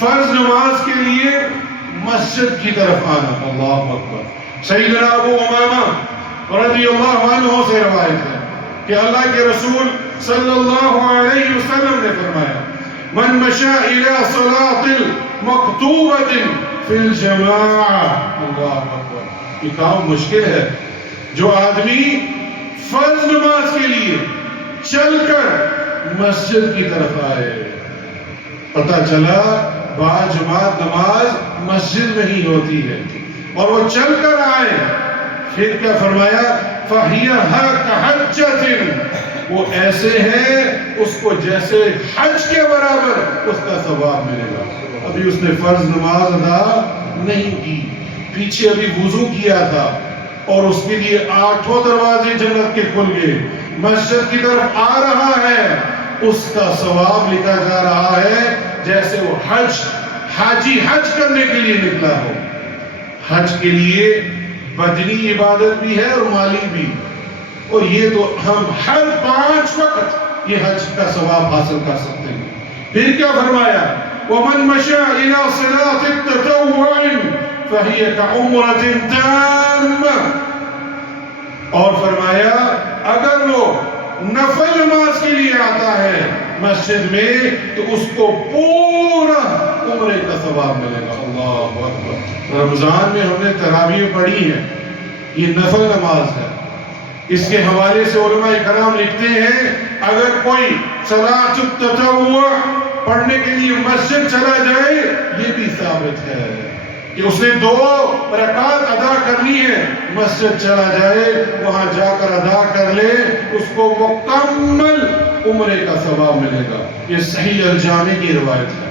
فرض نماز کے لیے مسجد کی طرف آنا. اللہ اکبر. سیدنا ابو امامہ رضی اللہ عنہ سے روایت ہے کہ اللہ کے رسول صلی اللہ علیہ وسلم نے فرمایا من مشى الى صلاة مکتوبة فی الجماعة. اللہ اکبر. یہ کام مشکل ہے. جو آدمی فرض نماز کے لیے چل کر مسجد کی طرف آئے. پتہ چلا باجماعت نماز مسجد میں ہی ہوتی ہے اور وہ چل کر آئے. پھر کیا فرمایا فَهِيَ كَحَجَّةٍ. وہ ایسے ہیں اس کو جیسے حج کے برابر اس کا ثواب ملے گا. ابھی اس نے فرض نماز ادا نہیں کی, پیچھے ابھی وضو کیا تھا اور اس کے لیے 8 دروازے جنت کے کھل گئے, مسجد کی طرف آ رہا ہے, اس کا ثواب لکھا جا رہا ہے جیسے وہ حاجی حج کرنے کے لیے نکلا ہو. حج کے لیے بدنی عبادت بھی ہے اور مالی بھی, اور یہ تو ہم ہر 5 وقت یہ حج کا ثواب حاصل کر سکتے ہیں. پھر کیا فرمایا وَمَن مَشَى إِلَى صِلَاةِ التَّطَوُّعِ فَهِيَ كَعُمْرَةٍ تَامَّةٍ. اور فرمایا اگر وہ نفل نماز کے لیے آتا ہے مسجد میں تو اس کو پورا عمرے کا ثواب ملے گا. اللہ اکبر. رمضان میں ہم نے تراویح پڑھی ہے, یہ نفل نماز ہے. اس کے حوالے سے علماء کرام لکھتے ہیں اگر کوئی صلاۃ التطوع پڑھنے کے لیے مسجد چلا جائے یہ بھی ثابت ہے کہ اس نے 2 رکعت ادا کرنی ہے, مسجد چلا جائے وہاں جا کر ادا کر لے, اس کو مکمل عمرے کا ثواب ملے گا. یہ صحیح الجامع کی روایت ہے.